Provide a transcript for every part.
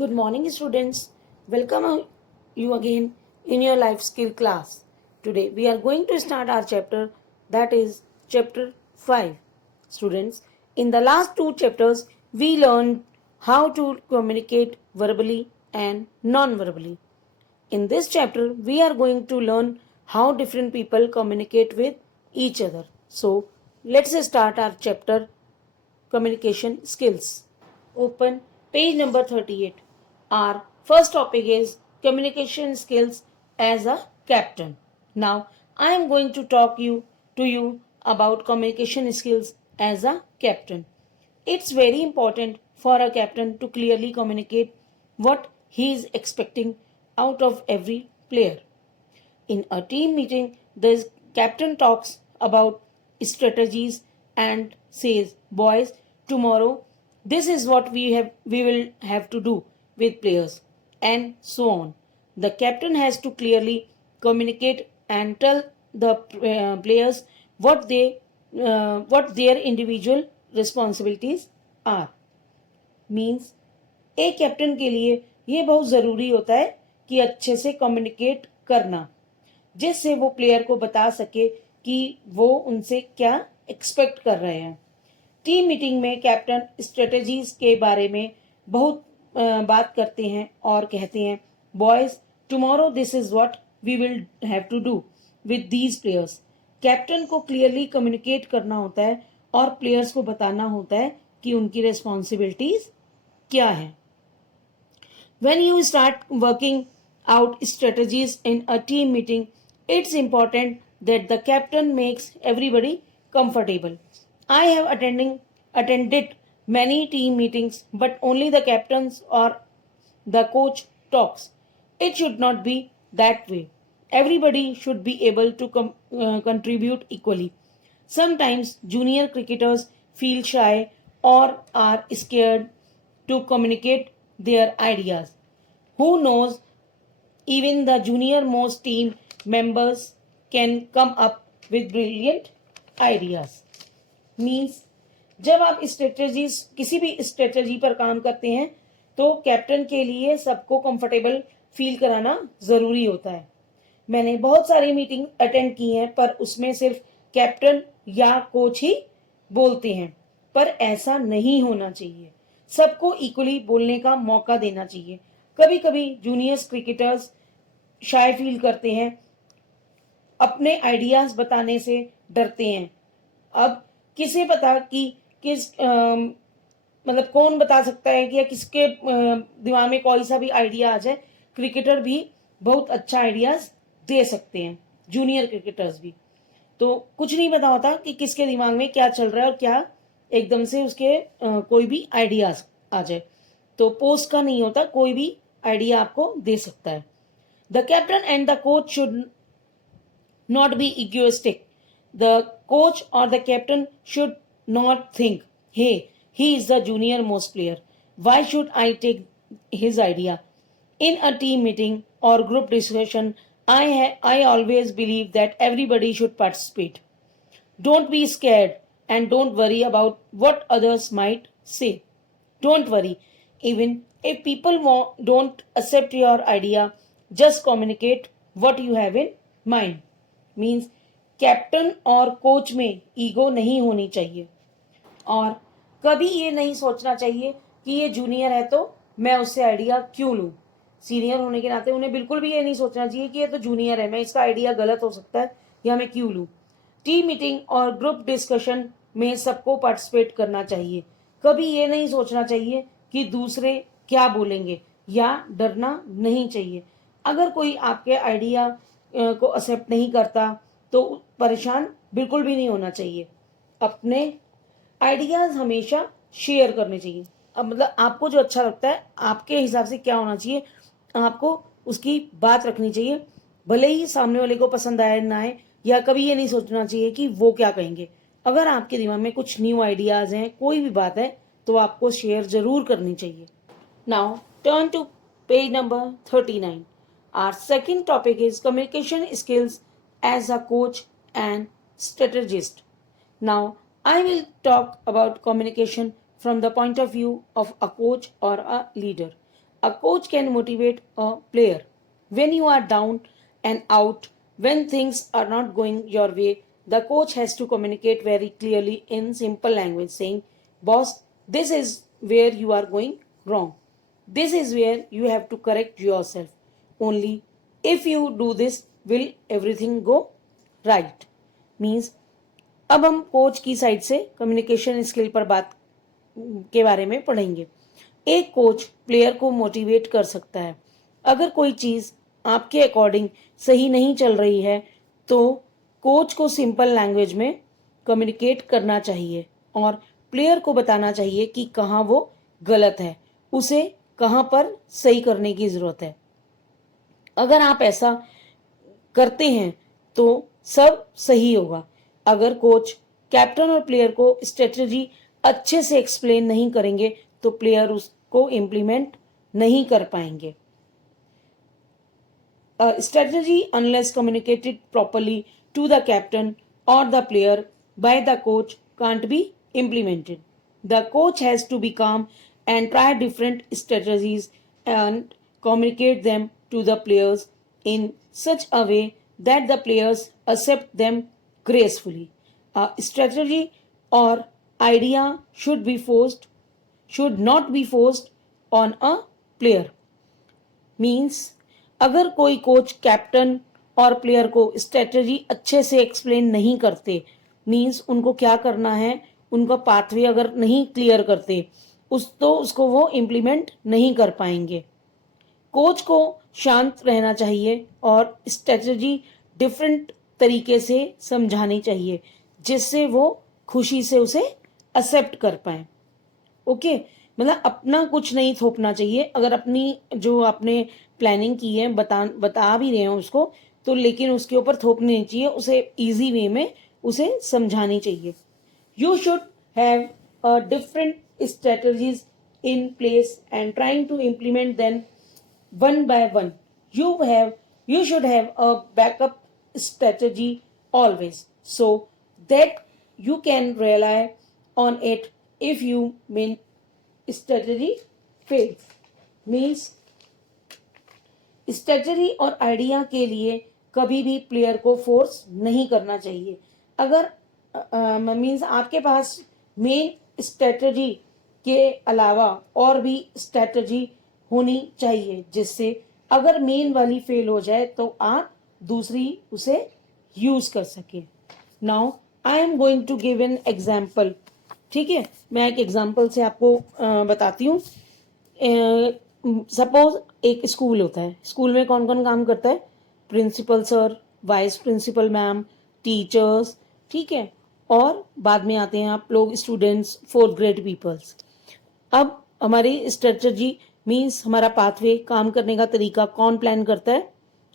Good morning, students. Welcome you again in your life skill class. Today we are going to start our chapter, that is chapter 5. Students, in the last two chapters we learned how to communicate verbally and non-verbally. In this chapter we are going to learn how different people communicate with each other. So, let's start our chapter communication skills. Open page number 38. Our first topic is communication skills as a captain. Now, I am going to talk to you about communication skills as a captain. It's very important for a captain to clearly communicate what he is expecting out of every player. In a team meeting, the captain talks about strategies and says, "Boys, tomorrow this is what we will have to do with players," and so on. The captain has to clearly communicate and tell the players what their individual responsibilities are. Means एक captain के लिए ये बहुत ज़रूरी होता है कि अच्छे से कम्युनिकेट करना, जिससे वो प्लेयर को बता सके कि वो उनसे क्या एक्सपेक्ट कर रहे हैं। टीम मीटिंग में कैप्टन स्ट्रेटजीज के बारे में बहुत बात करते हैं और कहते हैं, boys, tomorrow this is what we will have to do with these players. Captain को क्लियरली कम्युनिकेट करना होता है और प्लेयर्स को बताना होता है कि उनकी रिस्पॉन्सिबिलिटीज क्या है। When you start working out strategies in a team meeting, it's important that the captain makes everybody comfortable. I have attended many team meetings, but only the captains or the coach talks. It should not be that way. Everybody should be able to contribute equally. Sometimes junior cricketers feel shy or are scared to communicate their ideas. Who knows, even the junior most team members can come up with brilliant ideas. Means जब आप strategies किसी भी strategy पर काम करते हैं तो captain के लिए सबको कंफर्टेबल फील कराना ज़रूरी होता है। मैंने बहुत सारी मीटिंग अटेंड की हैं, पर उसमें सिर्फ कैप्टन या कोच ही बोलते हैं, पर ऐसा नहीं होना चाहिए। सबको इक्वली बोलने का मौका देना चाहिए। कभी कभी जूनियर्स क्रिकेटर्स शाय फील करते हैं, अपने आइडियाज बताने से डरते हैं। अब किसे पता कि किस मतलब कौन बता सकता है कि या किसके दिमाग में कोई सा भी आइडिया आ जाए। क्रिकेटर भी बहुत अच्छा आइडियाज दे सकते हैं, जूनियर क्रिकेटर्स भी। तो कुछ नहीं पता होता कि किसके दिमाग में क्या चल रहा है और क्या एकदम से उसके कोई भी आइडियाज आ जाए। तो पोस्ट का नहीं होता, कोई भी आइडिया आपको दे सकता है। The captain and the coach should not be egoistic. The coach or the captain should not think, hey, he is the junior most player. Why should I take his idea? In a team meeting or group discussion, I always believe that everybody should participate. Don't be scared and don't worry about what others might say. Don't worry. Even if people don't accept your idea, just communicate what you have in mind. Means captain और coach में ego नहीं होनी चाहिए और कभी ये नहीं सोचना चाहिए कि ये जूनियर है तो मैं उससे आइडिया क्यों लूँ। सीनियर होने के नाते उन्हें बिल्कुल भी ये नहीं सोचना चाहिए कि ये तो जूनियर है, मैं इसका आइडिया गलत हो सकता है या मैं क्यों लूँ। टीम मीटिंग और ग्रुप डिस्कशन में सबको पार्टिसिपेट करना चाहिए। कभी ये नहीं सोचना चाहिए कि दूसरे क्या बोलेंगे या डरना नहीं चाहिए। अगर कोई आपके आइडिया को एक्सेप्ट नहीं करता तो परेशान बिल्कुल भी नहीं होना चाहिए। अपने आइडियाज हमेशा शेयर करने चाहिए। अब मतलब आपको जो अच्छा लगता है, आपके हिसाब से क्या होना चाहिए, आपको उसकी बात रखनी चाहिए। भले ही सामने वाले को पसंद आए ना आए, या कभी ये नहीं सोचना चाहिए कि वो क्या कहेंगे। अगर आपके दिमाग में कुछ न्यू आइडियाज हैं, कोई भी बात है, तो आपको शेयर जरूर करनी चाहिए। Now turn to page number 39. Our second topic is communication skills as a coach and strategist. Now, I will talk about communication from the point of view of a coach or a leader. A coach can motivate a player. When you are down and out, when things are not going your way, the coach has to communicate very clearly in simple language, saying, "Boss, this is where you are going wrong. This is where you have to correct yourself. Only if you do this, will everything go right." Means अब हम coach की side से communication skill पर बात के बारे में पढ़ेंगे। एक कोच प्लेयर को मोटिवेट कर सकता है। अगर कोई चीज़ आपके अकॉर्डिंग सही नहीं चल रही है तो कोच को सिंपल लैंग्वेज में कम्युनिकेट करना चाहिए और प्लेयर को बताना चाहिए कि कहाँ वो गलत है, उसे कहाँ पर सही करने की ज़रूरत है। अगर आप ऐसा करते हैं तो सब सही होगा। अगर कोच कैप्टन और प्लेयर को स्ट्रेटजी अच्छे से एक्सप्लेन नहीं करेंगे तो प्लेयर उसको इम्प्लीमेंट नहीं कर पाएंगे। Strategy, unless communicated properly to the captain or the player by the coach, can't be implemented. The coach has to be calm and try different strategies and communicate them to the players in such a way that the players accept them gracefully. A strategy or idea should not be forced on a player. Means अगर कोई coach captain और player को strategy अच्छे से explain नहीं करते, means उनको क्या करना है, उनका पाथवे अगर नहीं क्लियर करते उसको वो इम्प्लीमेंट नहीं कर पाएंगे। कोच को शांत रहना चाहिए और स्ट्रेटजी डिफरेंट तरीके से समझानी चाहिए जिससे वो खुशी से उसे एक्सेप्ट कर पाए। ओके, मतलब अपना कुछ नहीं थोपना चाहिए। अगर अपनी जो आपने प्लानिंग की है बता भी रहे हो उसको तो, लेकिन उसके ऊपर थोपनी नहीं चाहिए, उसे इजी वे में उसे समझानी चाहिए। You should have a different strategies in place and trying to implement them one by one. You should have a backup strategy always so that you can rely on it if you mean strategy fails. Means strategy और idea के लिए कभी भी player को force नहीं करना चाहिए। अगर मीन्स आपके पास मेन स्ट्रेटजी के अलावा और भी स्ट्रेटजी होनी चाहिए जिससे अगर मेन वाली फेल हो जाए तो आप दूसरी उसे यूज कर सके। Now I am going to give an example. ठीक है, मैं एक एग्जाम्पल से आपको बताती हूँ। सपोज एक स्कूल होता है, स्कूल में कौन कौन काम करता है? Principal sir, vice principal ma'am, teachers, ठीक है, और बाद में आते हैं आप लोग स्टूडेंट्स, फोर्थ ग्रेड पीपल्स। अब हमारी स्ट्रेटजी मीन्स हमारा पाथवे, काम करने का तरीका कौन प्लान करता है?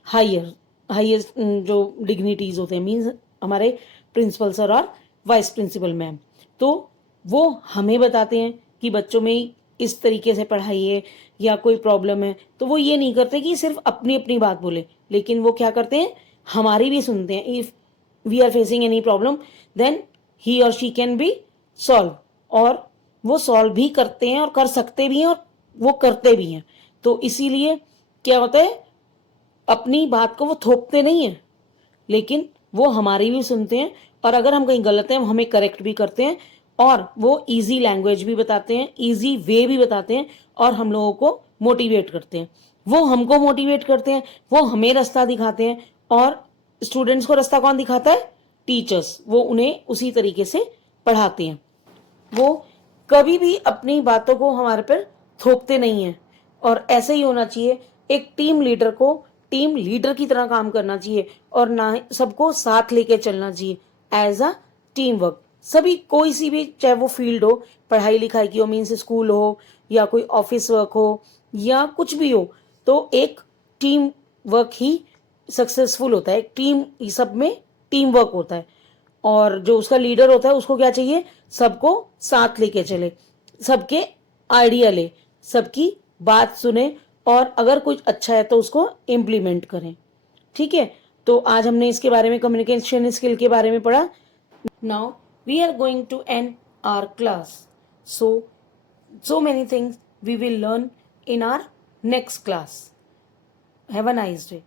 हायर जो डिग्निटीज होते हैं, मीन्स हमारे प्रिंसिपल सर और वाइस प्रिंसिपल मैम। तो वो हमें बताते हैं कि बच्चों में इस तरीके से पढ़ाइए या कोई प्रॉब्लम है, तो वो ये नहीं करते कि सिर्फ अपनी अपनी बात बोले, लेकिन वो क्या करते हैं, हमारी भी सुनते हैं। If we are facing any problem then he और शी कैन बी सॉल्व, और वो सॉल्व भी करते हैं और कर सकते भी हैं और वो करते भी हैं। तो इसीलिए क्या होता है, अपनी बात को वो थोपते नहीं हैं, लेकिन वो हमारी भी सुनते हैं, और अगर हम कहीं गलत हैं वो हमें करेक्ट भी करते हैं, और वो इजी लैंग्वेज भी बताते हैं, इजी वे भी बताते हैं, और हम लोगों को मोटिवेट करते हैं। वो हमको मोटिवेट करते हैं, वो हमें रास्ता दिखाते हैं, और स्टूडेंट्स को रास्ता कौन दिखाता है? टीचर्स। वो उन्हें उसी तरीके से पढ़ाते हैं। वो कभी भी अपनी बातों को हमारे पर थोपते नहीं हैं, और ऐसे ही होना चाहिए। एक टीम लीडर को टीम लीडर की तरह काम करना चाहिए और ना सबको साथ लेके चलना चाहिए एज अ टीम वर्क। सभी कोई सी भी, चाहे वो फील्ड हो, पढ़ाई लिखाई की हो, मीन्स स्कूल हो या कोई ऑफिस वर्क हो या कुछ भी हो, तो एक टीम वर्क ही सक्सेसफुल होता है। एक टीम, सब में टीम वर्क होता है, और जो उसका लीडर होता है उसको क्या चाहिए? सबको साथ लेके चले, सबके आइडिया ले, सबकी बात सुने, और अगर कुछ अच्छा है तो उसको इम्प्लीमेंट करें। ठीक है, तो आज हमने इसके बारे में, कम्युनिकेशन स्किल के बारे में पढ़ा। Now we are going to end our class, so many things we will learn in our next class. Have a nice day.